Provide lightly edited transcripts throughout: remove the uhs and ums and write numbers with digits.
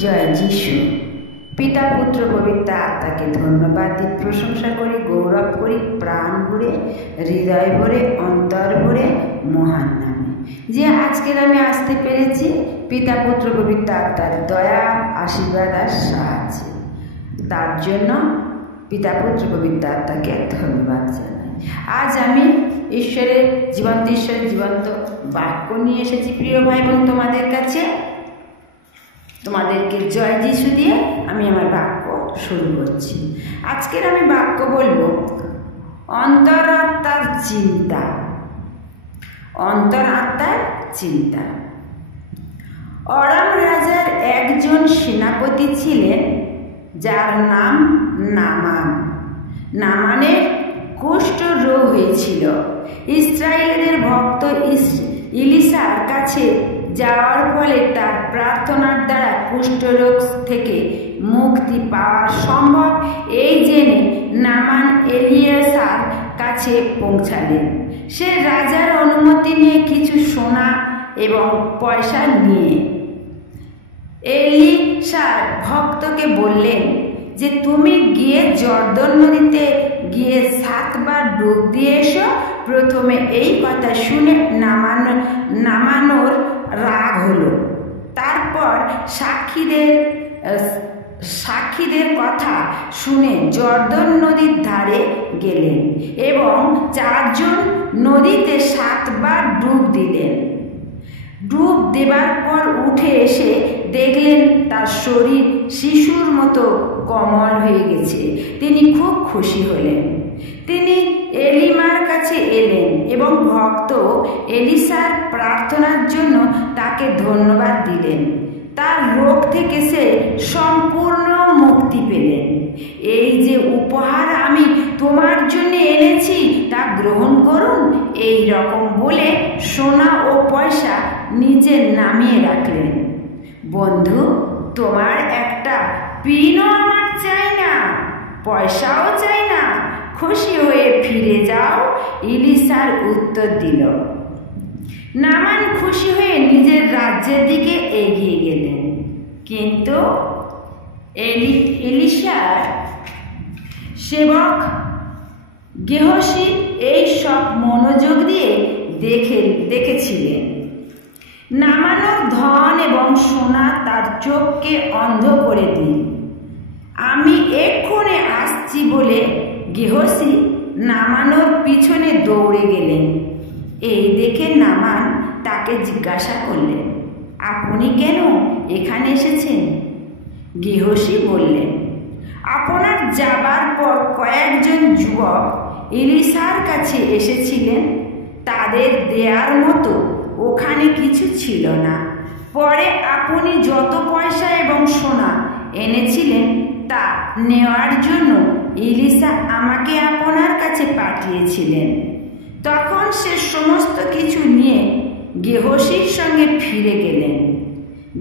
জয় যিশু। পিতা পুত্র পবিত্র আত্মাকে ধন্যবাদ দিই, প্রশংসা করি, গৌরব করি প্রাণ ভরে, হৃদয় ভরে, অন্তর ভরে মহান নামে। যে আজকের আমি আসতে পেরেছি পিতা পুত্র পবিত্র আত্মার দয়া, আশীর্বাদ আর সাহায্য, তার জন্য পিতা পুত্র পবিত্র আত্মাকে ধন্যবাদ জানাই। আজ আমি ঈশ্বরের জীবন্ত বাক্য নিয়ে এসেছি প্রিয় ভাই বোন তোমাদের কাছে। তোমাদেরকে জয় যিশু দিয়ে আমি আমার বাক্য শুরু করছি। আজকের আমি বাক্য বলবো অন্তরাত্মার চিন্তা। অন্তরাত্মার চিন্তা। অরাম রাজার একজন সেনাপতি ছিলেন যার নাম নামান। নামানের কুষ্ঠ রোগ হয়েছিল। ইসরায়েলের ভক্ত ইলিশার কাছে যাওয়ার ফলে তার প্রার্থনার দ্বারা কুষ্ঠরোগ থেকে মুক্তি পাওয়া সম্ভব এই জেনে নামান এলিয়াসার কাছে পৌঁছালেন। সে রাজার অনুমতি নিয়ে কিছু সোনা এবং পয়সা নিয়ে এলিশার ভক্তকে বললেন যে তুমি গিয়ে জর্দন নদীতে গিয়ে 7 বার ডুব দিয়ে এসো। প্রথমে এই কথা শুনে নামানোর রাগ হলো। তারপর সাক্ষীদের কথা শুনে জর্দন নদীর ধারে গেলেন এবং 4 জন নদীতে 7 বার ডুব দিলেন। ডুব দেবার পর উঠে এসে দেখলেন তার শরীর শিশুর মতো কোমল হয়ে গেছে। তিনি খুব খুশি হলেন। তিনি এলিমার কাছে এলেন এবং ভক্ত এলিশার প্রার্থনার জন্য তাকে ধন্যবাদ দিলেন। তার রোগ থেকে সে সম্পূর্ণ মুক্তি পেলেন। এই যে উপহার আমি তোমার জন্য এনেছি তা গ্রহণ করুন, এই রকম বলে সোনা ও পয়সা নিচে নামিয়ে রাখলেন। বন্ধু, তোমার একটা পিনও আমার চাই না, পয়সাও চাই না, খুশি হয়ে ফিরে যাও, ইলিশার উত্তর দিল। নামান খুশি হয়ে নিজের রাজ্যের দিকে এগিয়ে গেলেন। কিন্তু এলিশার সেবক গেহসী এই সব মনোযোগ দিয়ে দেখেছিলেন। নামানোর ধন এবং সোনা তার চোখকে অন্ধ করে দিন। আমি এক্ষণে আসছি বলে গেহসী নামানোর পিছনে দৌড়ে গেলেন। এই দেখে নামান তাকে জিজ্ঞাসা করলেন, আপনি কেন এখানে এসেছেন? গেহসী বললেন, আপনার যাবার পর কয়েকজন যুবক এলিশার কাছে এসেছিলেন। তাদের দেয়ার মতো ওখানে কিছু ছিল না। পরে আপনি যত পয়সা এবং সোনা এনেছিলেন তা নেওয়ার জন্য এলিশা আমাকে আপনার কাছে পাঠিয়েছিলেন। তখন সে সমস্ত কিছু নিয়ে গেহসীর সঙ্গে ফিরে গেলেন।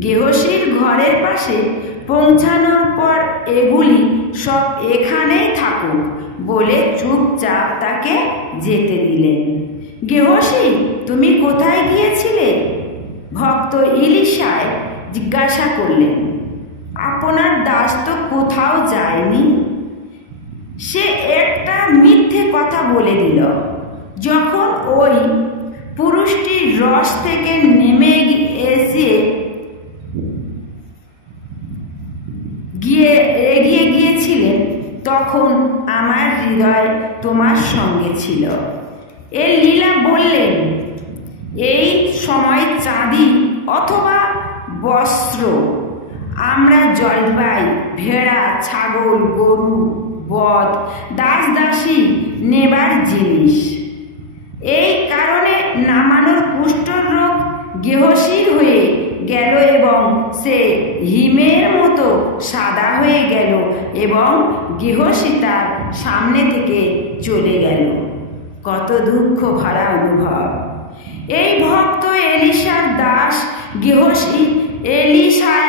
গেহসীর ঘরের পাশে পৌঁছানোর পর এগুলি সব এখানেই থাকুক বলে চুপচাপ তাকে যেতে দিলেন। গেহসী, তুমি কোথায় গিয়েছিলে? ভক্ত এলিশায় জিজ্ঞাসা করলেন। আপনার দাস তো কোথাও যায়নি। সে একটা মিথ্যে কথা বলে দিল। যখন ওই পুরুষটি রস থেকে নেমে এগিয়ে গিয়েছিলেন তখন আমার হৃদয় তোমার সঙ্গে ছিল। লীলা বললেন, এই সময় চাঁদি অথবা বস্ত্র আমরা জলপাই, ভেড়া, ছাগল, গরু, বদ, দাস দাসী নেবার জিনিস। এই কারণে নামানোর কুষ্ঠরোগ গেহসীর হয়ে গেল এবং সে হিমের মতো সাদা হয়ে গেল এবং গেহসী তার সামনে থেকে চলে গেল। কত দুঃখ ভরা অনুভব! এই ভক্ত এলিশার দাস গেহসী এলিশার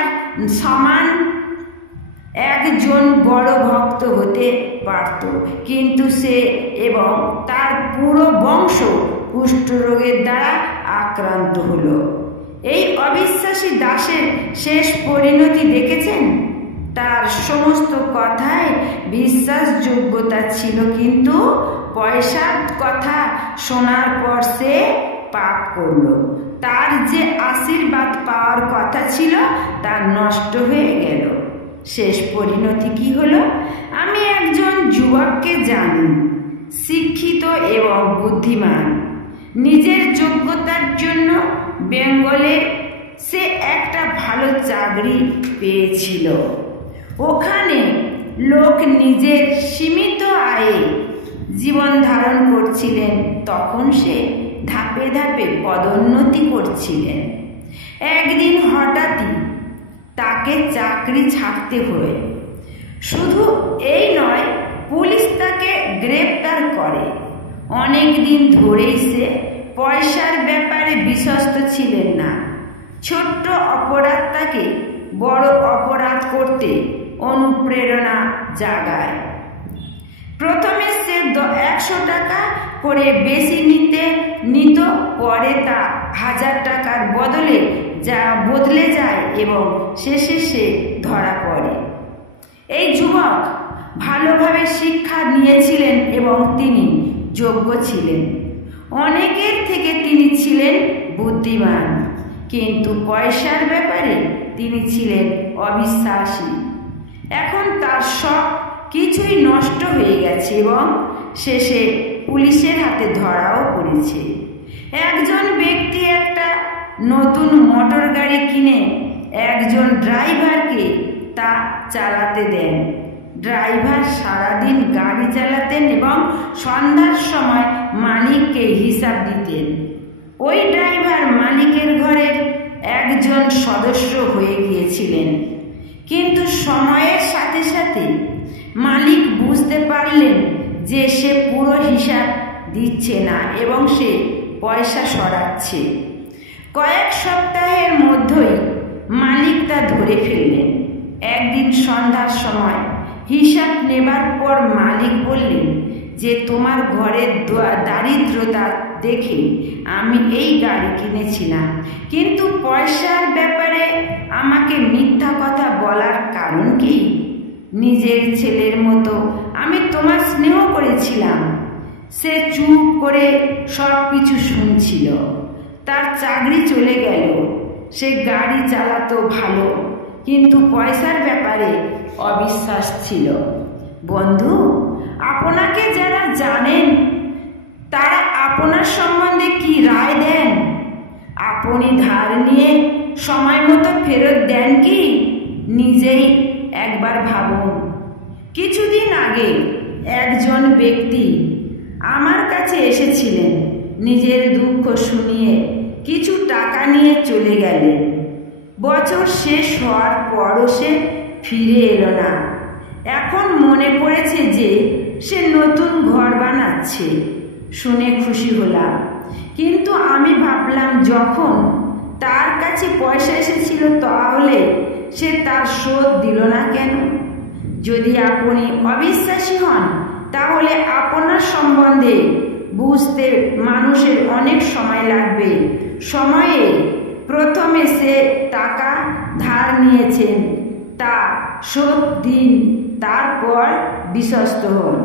সমান একজন বড় ভক্ত হতে পারত, কিন্তু সে এবং তার পুরো বংশ কুষ্ঠরোগের দ্বারা আক্রান্ত হলো। এই অবিশ্বাসী দাসের শেষ পরিণতি দেখেছেন? তার সমস্ত কথায় বিশ্বাসযোগ্যতা ছিল, কিন্তু পয়সার কথা শোনার পর সে পাপ করল। তার যে আশীর্বাদ পাওয়ার কথা ছিল তা নষ্ট হয়ে গেল। শেষ পরিণতি কি হলো? আমি একজন যুবককে জানি, শিক্ষিত এবং বুদ্ধিমান। নিজের যোগ্যতার জন্য বেঙ্গলে সে একটা ভালো চাকরি পেয়েছিল। ওখানে লোক নিজের সীমিত আয়ে জীবন ধারণ করছিলেন। তখন সে ধাপে ধাপে পদোন্নতি করছিলেন। একদিন হঠাৎই তাকে চাকরি ছাড়তে হয়। শুধু এই নয়, পুলিশ তাকে গ্রেপ্তার করে। অনেক দিন ধরেই সে পয়সার ব্যাপারে বিশ্বস্ত ছিলেন না। ছোট্ট অপরাধ তাকে বড় অপরাধ করতে অনুপ্রেরণা জাগায়। প্রথমে সে 100 টাকা করে বেশি নিত, পরে তা 1000 টাকার বদলে যায় এবং শেষে সে ধরা পড়ে। এই যুবক ভালোভাবে শিক্ষা নিয়েছিলেন এবং তিনি যোগ্য ছিলেন। অনেকের থেকে তিনি ছিলেন বুদ্ধিমান, কিন্তু পয়সার ব্যাপারে তিনি ছিলেন অবিশ্বাসী। এখন তার সব কিছুই নষ্ট হয়ে গেছে এবং শেষে পুলিশের হাতে ধরাও পড়েছে। একজন ব্যক্তি একটা নতুন মোটর গাড়ি কিনে একজন ড্রাইভারকে তা চালাতে দেন। ড্রাইভার সারাদিন গাড়ি চালাতেন এবং সন্ধ্যার সময় মালিককে হিসাব দিতেন। ওই ড্রাইভার মালিকের ঘরের একজন সদস্য হয়ে গিয়েছিলেন, কিন্তু সময়ের সাথে সাথে মালিক বুঝতে পারলেন যে সে পুরো হিসাব দিচ্ছে না এবং সে পয়সা সরাচ্ছে। কয়েক সপ্তাহের মধ্যেই মালিক তা ধরে ফেললেন। একদিন সন্ধ্যার সময় হিসাব নেবার পর মালিক বললেন যে তোমার ঘরের দারিদ্রতা দেখে আমি এই গাড়ি কিনেছিলাম, কিন্তু পয়সার ব্যাপারে আমাকে মিথ্যা কথা বলার কারণ কি? নিজের ছেলের মতো আমি তোমার স্নেহ করেছিলাম। সে চুপ করে সব কিছু শুনছিল। তার চাকরি চলে গেল। সে গাড়ি চালাতো ভালো, কিন্তু পয়সার ব্যাপারে অবিশ্বাস ছিল। বন্ধু, আপনাকে যারা জানেন তারা আপনার সম্বন্ধে কি রায় দেন? আপনি ধার নিয়ে সময় মতো ফেরত দেন কি? নিজেই একবার ভাবুন। কিছুদিন আগে একজন ব্যক্তি আমার কাছে এসেছিলেন। নিজের দুঃখ শুনিয়ে কিছু টাকা নিয়ে চলে গেলেন। বছর শেষ হওয়ার পরও সে ফিরে এলো না। এখন মনে পড়েছে যে সে নতুন ঘর বানাচ্ছে। শুনে খুশি হলাম, কিন্তু আমি ভাবলাম যখন তার কাছে পয়সা এসেছিল তাহলে সে তার শোধ দিল না কেন? যদি আপনি অবিশ্বাসী হন তাহলে আপনার সম্বন্ধে বুঝতে মানুষের অনেক সময় লাগবে। সময়ে প্রথমে সে টাকা ধার নিয়েছেন তা শোধ দিন, তারপর বিশ্বস্ত হন।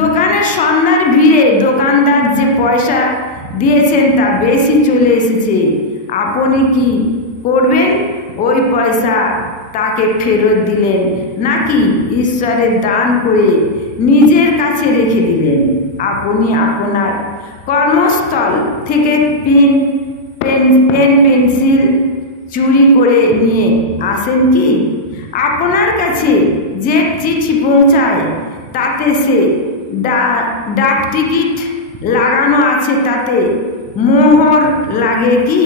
দোকানের সন্ধ্যার ভিড়ে দোকানদার যে পয়সা দিয়েছেন তা বেশি চলে এসেছে। আপনি কি করবেন? ওই পয়সা তাকে ফেরত দিলেন নাকি ঈশ্বরের দান করে নিজের কাছে রেখে দিলেন? আপনি আপনার কর্মস্থল থেকে পেন পেন্সিল চুরি করে নিয়ে আসেন কি? আপনার কাছে যে চিঠি পৌঁছায় তাতে সে ডাক টিকিট লাগানো আছে, তাতে মোহর লাগে কি?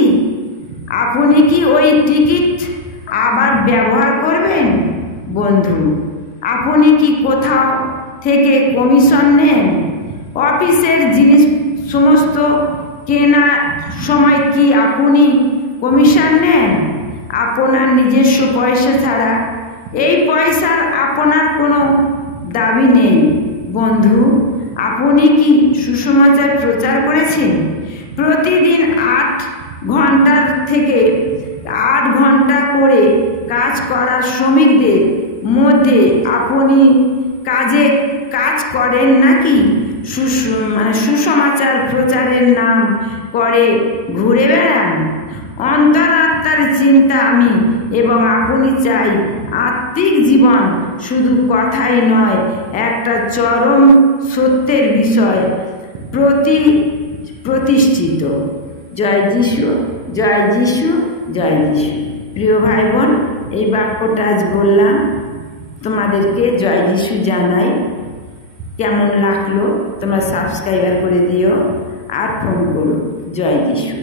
আপনি কি ওই টিকিট আবার ব্যবহার করবেন? বন্ধু, আপনি কি কোথাও থেকে কমিশন নেন? অফিসের জিনিস সমস্ত কেনার সময় কি আপনি কমিশন নেন? আপনার নিজস্ব পয়সা ছাড়া এই পয়সার আপনার কোনো দাবি নেই। বন্ধু, আপনি কি সুসমাচার প্রচার করেছেন? প্রতিদিন 8 ঘন্টা থেকে 8 ঘন্টা করে কাজ করার শ্রমিকদের মধ্যে আপনি কাজ করেন নাকি সুসমাচার প্রচারের নাম করে ঘুরে বেড়ান? অন্তরাত্মার চিন্তা আমি এবং আপনি চাই আত্মিক জীবন শুধু কথাই নয়, একটা চরম সত্যের বিষয় প্রতিষ্ঠিত। জয় যিশু, জয় যিশু, জয় যিশু। প্রিয় ভাই বোন, এই বাক্যটা আজ বললাম, তোমাদেরকে জয় যিশু জানাই। কেমন লাগলো তোমরা সাবস্ক্রাইবার করে দিও আর ফোন করো। জয় যিশু।